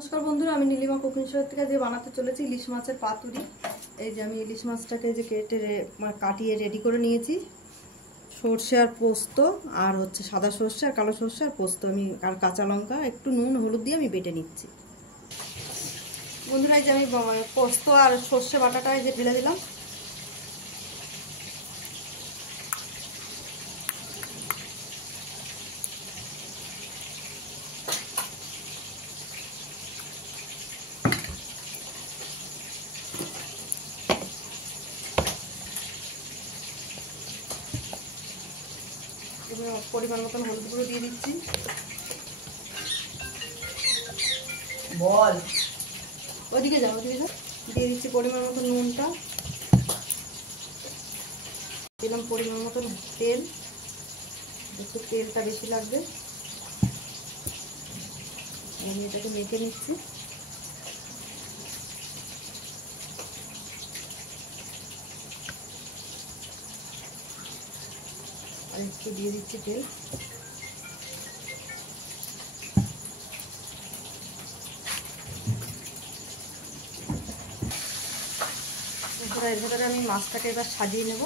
নমস্কার বন্ধুরা, আমি নীলিমা কুকিং শো থেকে যে বানাতে চলেছি ইলিশ মাছের পাতুরি। এই যে আমি ইলিশ মাছটাকে যে কাটিয়ে রেডি করে নিয়েছি। সর্ষে আর পোস্ত আর হচ্ছে সাদা সর্ষে আর কালো সর্ষে আর পোস্ত আমি আর কাঁচা লঙ্কা একটু নুন হলুদ দিয়ে আমি বেটে নিচ্ছি। বন্ধুরা, এই যে আমি পোস্ত আর সর্ষে বাটাটা এই যে ঢেলে দিলাম। পরিমাণ মতন হলুদ গুঁড়ো দিয়ে দিচ্ছি। বল ওদিকে যাও দিয়ে দিচ্ছি পরিমাণ মতন নুনটা, দিলাম পরিমাণ মতন তেল, একটু তেলটা বেশি লাগবে। আমি এটাকে মেখে নিচ্ছি। আর একটু দিয়ে দিচ্ছি তেল। এর ভেতরে আমি মাছটাকে এবার সাজিয়ে নেব।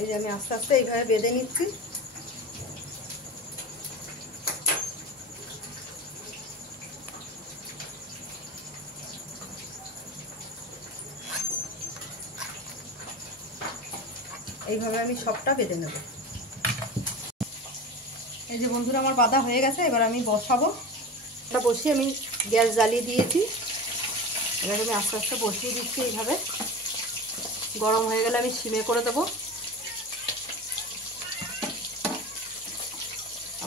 এই যে আমি আস্তে আস্তে এইভাবে বেঁধে নিচ্ছি। এইভাবে আমি সবটা বেঁধে নেব। এই যে বন্ধুরা, আমার বাঁধা হয়ে গেছে। এবার আমি বসাবো। এটা বসিয়ে আমি গ্যাস জ্বালিয়ে দিয়েছি। এবার আমি আস্তে আস্তে বসিয়ে দিচ্ছি। এইভাবে গরম হয়ে গেলে আমি সিমে করে দেবো।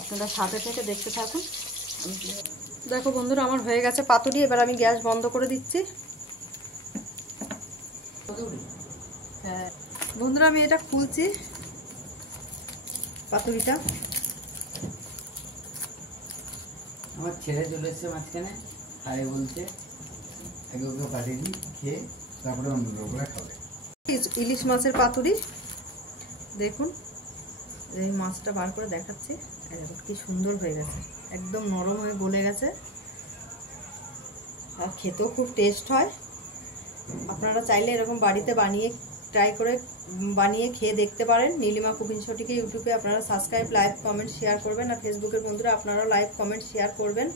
আপনারা সাথে থেকে দেখতে থাকুন। দেখো বন্ধুরা, আমার হয়ে গেছে পাতুরি। এবার আমি গ্যাস বন্ধ করে দিচ্ছি। হ্যাঁ বন্ধুরা, আমি এটা খুলছি পাতুরিটা। আমার ছেলে চলে এসছে মাঝখানে, আরে বলছে আগে ওকে পাঠিয়ে দিই, খেয়ে তারপরে অন্য লোকরা খাবে। ইলিশ মাছের পাতুরি দেখুন। এই মাছটা বার করে দেখাচ্ছি। দেখুন কি সুন্দর হয়ে গেছে, একদম নরম হয়ে গলে গেছে। আর খেতেও খুব টেস্ট হয়। আপনারা চাইলে এরকম বাড়িতে ট্রাই করে বানিয়ে খেয়ে দেখতে পারেন। নীলিমা কুকিং শোটিকে ইউটিউবে আপনারা সাবস্ক্রাইব, লাইক, কমেন্ট, শেয়ার করবেন। আর ফেসবুকের বন্ধুরা আপনারা লাইক, কমেন্ট, শেয়ার করবেন।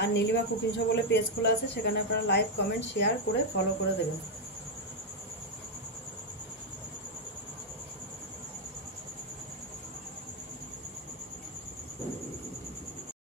আর নীলিমা কুকিং শো বলে পেজ খোলা আছে, সেখানে আপনারা লাইক, কমেন্ট, শেয়ার করে ফলো করে দেবেন।